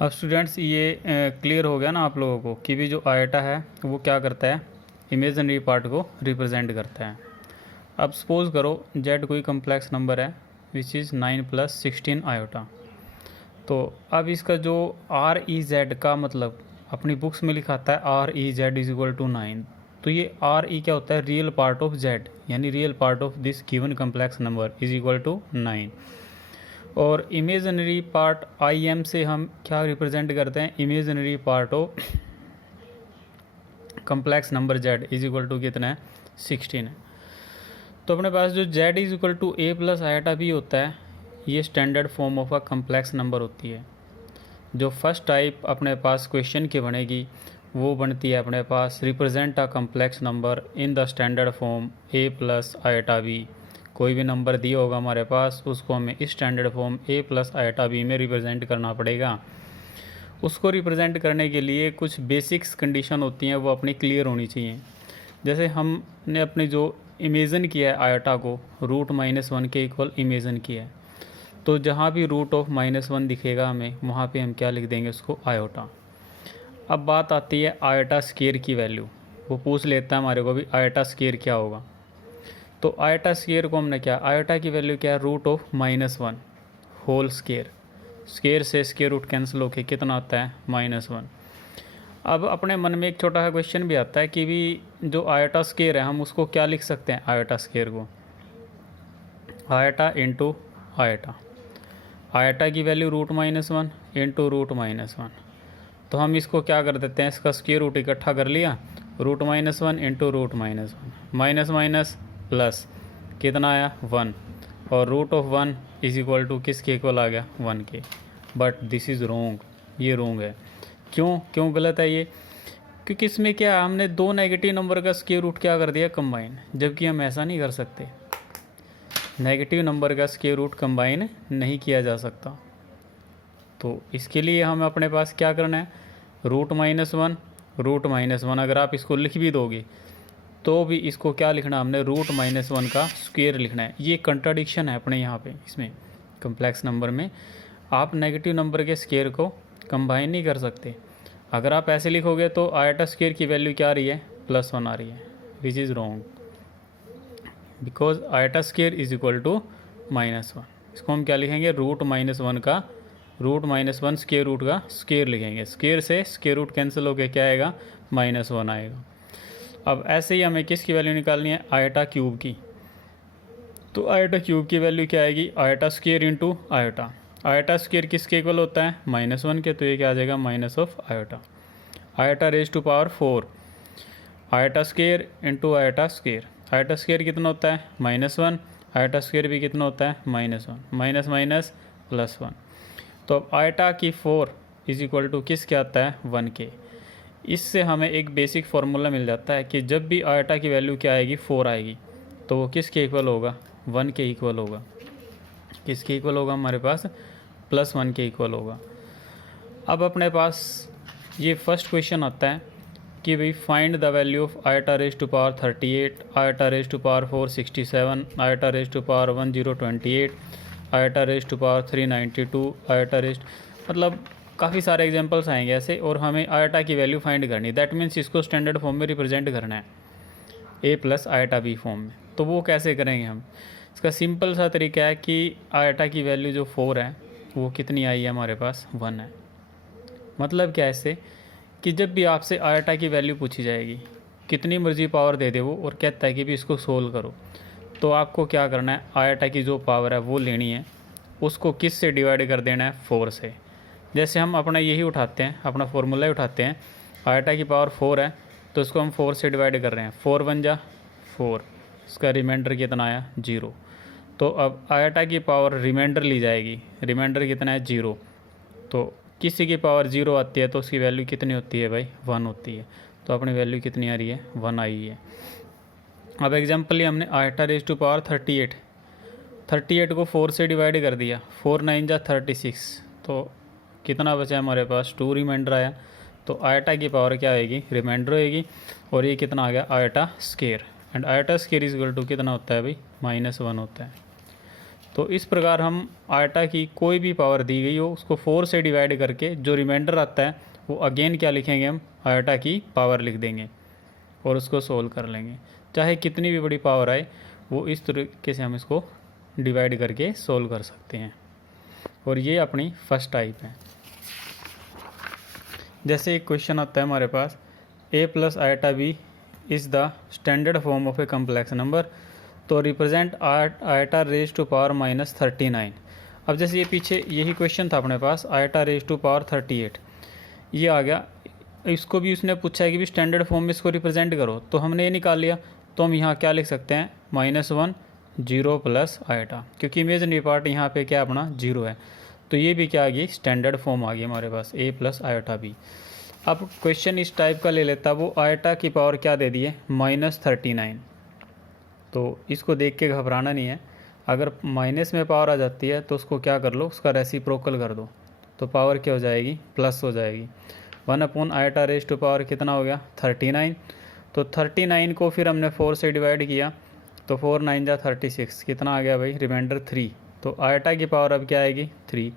अब स्टूडेंट्स ये क्लियर हो गया ना आप लोगों को कि भी जो आयटा है वो क्या करता है, इमेजिनरी पार्ट को रिप्रेजेंट करता है। अब सपोज़ करो जेड कोई कम्प्लेक्स नंबर है विच इज़ 9 + 16 आयोटा। तो अब इसका जो आर ई जेड का मतलब अपनी बुक्स में लिखा आता है R E Z is equal to 9। तो ये आर ई क्या होता है, रियल पार्ट ऑफ जेड, यानी real part of this given complex number is equal to 9। और इमेजनरी पार्ट आई एम से हम क्या रिप्रेजेंट करते हैं, imaginary part of complex number Z is equal to कितना है, 16 है। तो अपने पास जो Z is equal to a plus iota भी होता है, ये standard form of a complex number होती है। जो फर्स्ट टाइप अपने पास क्वेश्चन की बनेगी वो बनती है अपने पास represent a complex number in the standard form A plus iota B. कोई भी नंबर दिया होगा हमारे पास, उसको हमें इस standard form A plus iota B में रिप्रेजेंट करना पड़ेगा। उसको रिप्रेजेंट करने के लिए कुछ बेसिक्स कंडीशन होती हैं, वो अपनी क्लियर होनी चाहिए। जैसे हमने अपने जो इमेजन किया है आयटा को √-1 के इक्वल इमेजन किया है, तो जहाँ भी √-1 दिखेगा हमें, वहाँ पे हम क्या लिख देंगे, उसको आयोटा। अब बात आती है आयटा स्केयर की वैल्यू। वो पूछ लेता है हमारे को भी आयटा स्केयर क्या होगा। तो आयटा स्केयर को हमने क्या, आयटा की वैल्यू क्या है, √-1 होल स्केयर। स्केयर से स्केयर रूट कैंसिल होके कितना आता है, -1। अब अपने मन में एक छोटा सा क्वेश्चन भी आता है कि भी जो आयटा स्केयर है हम उसको क्या लिख सकते हैं, आयटा स्केयर को आयटा इंटू आयटा। आयटा की वैल्यू √-1 इंटू √-1। तो हम इसको क्या कर देते हैं, इसका स्क्वायर रूट इकट्ठा कर लिया, √-1 इंटू √-1, माइनस माइनस प्लस कितना आया 1, और √1 इज इक्वल टू किसके इक्वल आ गया, 1 के। बट दिस इज़ रोंग, ये रोंग है। क्यों गलत है ये, क्योंकि इसमें क्या है, हमने दो नेगेटिव नंबर का स्क्वायर रूट क्या कर दिया, कंबाइन, जबकि हम ऐसा नहीं कर सकते। नेगेटिव नंबर का स्क्वायर रूट कंबाइन नहीं किया जा सकता। तो इसके लिए हमें अपने पास क्या करना है, √-1 अगर आप इसको लिख भी दोगे तो भी इसको क्या लिखना, हमने √-1 का स्क्वायर लिखना है। ये कंट्राडिक्शन है अपने यहाँ पे, इसमें कम्प्लेक्स नंबर में आप नेगेटिव नंबर के स्क्वायर को कंबाइन नहीं कर सकते। अगर आप ऐसे लिखोगे तो आयटा स्क्वायर की वैल्यू क्या आ रही है, +1 आ रही है, which is wrong, because iota square is equal to -1। इसको हम क्या लिखेंगे, √-1 का √-1 स्क्वायर रूट का स्क्वायर लिखेंगे। स्क्वायर से स्क्वायर रूट कैंसिल होकर क्या आएगा, -1 आएगा। अब ऐसे ही हमें किसकी वैल्यू निकालनी है, आयटा क्यूब की। तो आयटा क्यूब की वैल्यू क्या आएगी, iota square into iota. Iota square किसके इक्वल होता है, -1 के, तो ये क्या आ जाएगा, minus of iota. Iota raise to power 4, iota square into iota square. Iota square कितना होता है, -1, आयटा स्क्वायर भी कितना होता है, -1, माइनस माइनस +1। तो अब आयटा की 4 इज इक्वल टू किस क्या आता है, 1 के। इससे हमें एक बेसिक फार्मूला मिल जाता है कि जब भी आयटा की वैल्यू क्या आएगी, 4 आएगी, तो वो किसके इक्वल होगा, 1 के इक्वल होगा। किसके इक्वल होगा, हमारे पास +1 के इक्वल होगा। अब अपने पास ये फर्स्ट क्वेश्चन आता है कि भाई find the value of iota raise to power 38, iota raise to power 4 67, iota raise to power 1028, iota raise to power 392, iota raise, मतलब काफ़ी सारे एग्जांपल्स आएंगे ऐसे, और हमें आयटा की वैल्यू फाइंड करनी। दैट मीन्स इसको स्टैंडर्ड फॉर्म में रिप्रेजेंट करना है, ए प्लस आयटा बी फॉर्म में। तो वो कैसे करेंगे हम, इसका सिंपल सा तरीका है कि आयटा की वैल्यू जो 4 है वो कितनी आई है, हमारे पास 1 है। मतलब क्या है इससे, कि जब भी आपसे आयटा की वैल्यू पूछी जाएगी, कितनी मर्जी पावर दे दे वो, और कहता है कि भी इसको सोल्व करो, तो आपको क्या करना है, आयटा की जो पावर है वो लेनी है, उसको किस से डिवाइड कर देना है, 4 से। जैसे हम अपना यही उठाते हैं, अपना फॉर्मूला ही उठाते हैं, आयटा की पावर 4 है तो इसको हम 4 से डिवाइड कर रहे हैं, 4 1 जा 4, इसका रिमाइंडर कितना आया, 0। तो अब आयटा की पावर रिमाइंडर ली जाएगी, रिमाइंडर कितना है, 0। तो किसी की पावर 0 आती है तो उसकी वैल्यू कितनी होती है भाई, 1 होती है। तो अपनी वैल्यू कितनी आ रही है, 1 आई है। अब एग्जाम्पल हमने आयटा रेज टू पावर 38 को 4 से डिवाइड कर दिया, 4 9 जा 36, तो कितना बचा हमारे पास, 2 रिमाइंडर आया। तो आयटा की पावर क्या आएगी, रिमाइंडर होएगी, और ये कितना आ गया, iota square. And iota square is equal to कितना होता है भाई, -1 होता है। तो इस प्रकार हम आयटा की कोई भी पावर दी गई हो उसको 4 से डिवाइड करके जो रिमाइंडर आता है वो अगेन क्या लिखेंगे, हम आयटा की पावर लिख देंगे और उसको सोल्व कर लेंगे। चाहे कितनी भी बड़ी पावर आए वो इस तरीके से हम इसको डिवाइड करके सोल्व कर सकते हैं। और ये अपनी फर्स्ट टाइप है। जैसे एक क्वेश्चन आता है हमारे पास, a plus iota b is the standard form of a complex number, तो represent iota raise to power -39। अब जैसे ये पीछे यही क्वेश्चन था अपने पास, आयटा रेज टू पावर 38 ये आ गया। इसको भी उसने पूछा है कि भी स्टैंडर्ड फॉर्म में इसको रिप्रेजेंट करो, तो हमने ये निकाल लिया। तो हम यहाँ क्या लिख सकते हैं, -1 0 प्लस आयटा, क्योंकि इमेजिनरी पार्ट यहाँ पे क्या अपना 0 है। तो ये भी क्या आ गई, स्टैंडर्ड फॉर्म आ गई हमारे पास, a प्लस आयटा b। अब क्वेश्चन इस टाइप का ले लेता, वो आयटा की पावर क्या दे दी है, -39। तो इसको देख के घबराना नहीं है, अगर माइनस में पावर आ जाती है तो उसको क्या कर लो, उसका रेसिप्रोकल कर दो, तो पावर क्या हो जाएगी, प्लस हो जाएगी। 1 आयटा रेज टू पावर कितना हो गया, 39। तो 39 को फिर हमने 4 से डिवाइड किया, तो 4 9 जा 36, कितना आ गया भाई, रिमाइंडर 3। तो आयटा की पावर अब क्या आएगी, 3।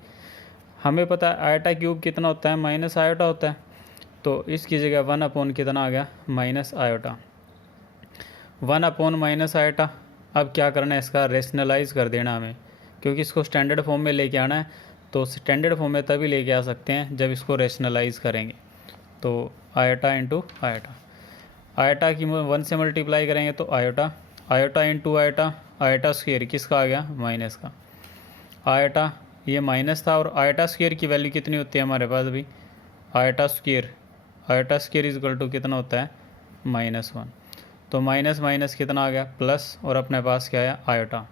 हमें पता है आयटा क्यूब कितना होता है, माइनस आयोटा होता है, तो इसकी जगह 1 कितना आ गया, माइनस आयोटा। 1 minus iota. अब क्या करना है, इसका रेशनलाइज कर देना हमें, क्योंकि इसको स्टैंडर्ड फॉर्म में लेके आना है। तो स्टैंडर्ड फॉर्म में तभी लेके आ सकते हैं जब इसको रेशनलाइज करेंगे। तो आयोटा इंटू आयोटा, आयोटा की 1 से मल्टीप्लाई करेंगे तो iota, iota into iota, iota square किसका आ गया, माइनस का। आयोटा ये माइनस था, और आयोटा स्क्वायर की वैल्यू कितनी होती है हमारे पास अभी, iota square is equal to कितना होता है, -1। तो माइनस माइनस कितना आ गया, प्लस, और अपने पास क्या है, आयोटा।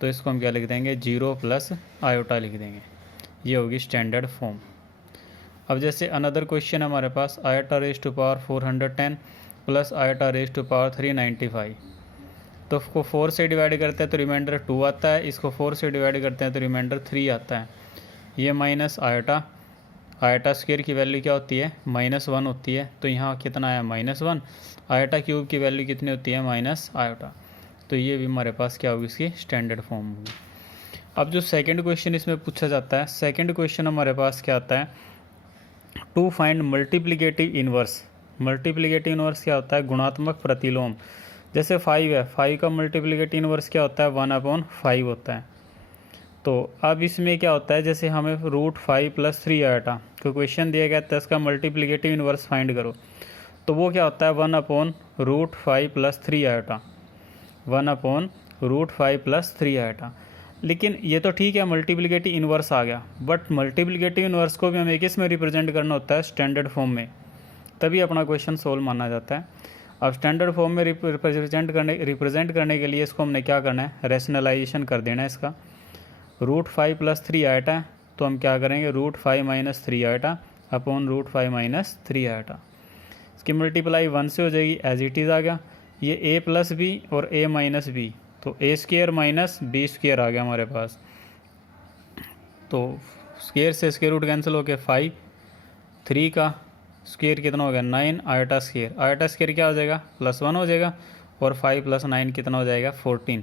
तो इसको हम क्या लिख देंगे, 0 प्लस आयोटा लिख देंगे। ये होगी स्टैंडर्ड फॉर्म। अब जैसे अनदर क्वेश्चन है हमारे पास, iota raise to power 410 plus iota raise to power 395। तो इसको 4 से डिवाइड करते हैं तो रिमाइंडर 2 आता है, इसको 4 से डिवाइड करते हैं तो रिमाइंडर 3 आता है। ये माइनस आयोटा, आयोटा स्क्वायर की वैल्यू क्या होती है, -1 होती है, तो यहाँ कितना आया, -1। आयोटा क्यूब की वैल्यू कितनी होती है, माइनस आयोटा। तो ये भी हमारे पास क्या होगी, इसकी स्टैंडर्ड फॉर्म होगी। अब जो सेकंड क्वेश्चन इसमें पूछा जाता है, सेकंड क्वेश्चन हमारे पास क्या आता है, to find multiplicative inverse. Multiplicative inverse क्या होता है, गुणात्मक प्रतिलोम। जैसे 5 है, 5 का मल्टीप्लिकेटिव इन्वर्स क्या होता है, 1/5 होता है। तो अब इसमें क्या होता है, जैसे हमें √5 + 3 आयोटा को क्वेश्चन दिया गया था, इसका मल्टीप्लिकेटिव इन्वर्स फाइंड करो, तो वो क्या होता है, 1/√5 + 3 आयोटा, 1/√5 + 3 आयोटा। लेकिन ये तो ठीक है, मल्टीप्लिकेटिव इन्वर्स आ गया, बट मल्टीप्लिकेटिव इन्वर्स को भी हमें किस में रिप्रेजेंट करना होता है, स्टैंडर्ड फॉर्म में, तभी अपना क्वेश्चन सोल्व माना जाता है। अब स्टैंडर्ड फॉर्म में रिप्रेजेंट करने के लिए इसको हमने क्या करना है, रेशनलाइजेशन कर देना है इसका। √5 + 3 आयोटा है, तो हम क्या करेंगे, √5 - 3 आयोटा अपॉन √5 - 3 आयोटा। इसकी मल्टीप्लाई 1 से हो जाएगी, एज इट इज़ आ गया। ये a + b और a - b, तो a² - b² आ गया हमारे पास। तो स्क्वायर से स्क्वायर रूट कैंसिल हो गया, 5, 3 का स्क्वायर कितना हो गया, 9 आयोटा स्क्वायर। आयोटा स्क्वायर क्या हो जाएगा, +1 हो जाएगा, और 5 + 9 कितना हो जाएगा, 14।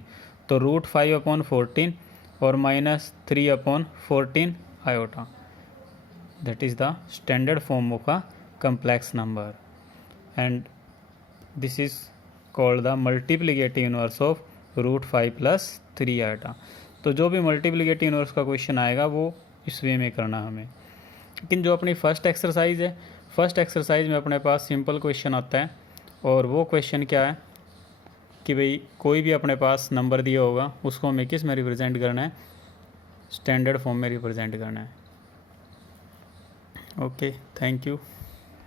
तो √5/14 और -3/14 iota, that is the standard form of a complex number, and this is called the multiplicative inverse of √5 + 3 iota. तो जो भी मल्टीप्लिकेटिव इन्वर्स का क्वेश्चन आएगा वो इस वे में करना हमें। लेकिन जो अपनी फर्स्ट एक्सरसाइज है, फर्स्ट एक्सरसाइज में अपने पास सिंपल क्वेश्चन आता है, और वो क्वेश्चन क्या है कि भाई कोई भी अपने पास नंबर दिया होगा उसको हमें किस में रिप्रेजेंट करना है, स्टैंडर्ड फॉर्म में रिप्रेजेंट करना है। Okay, thank you.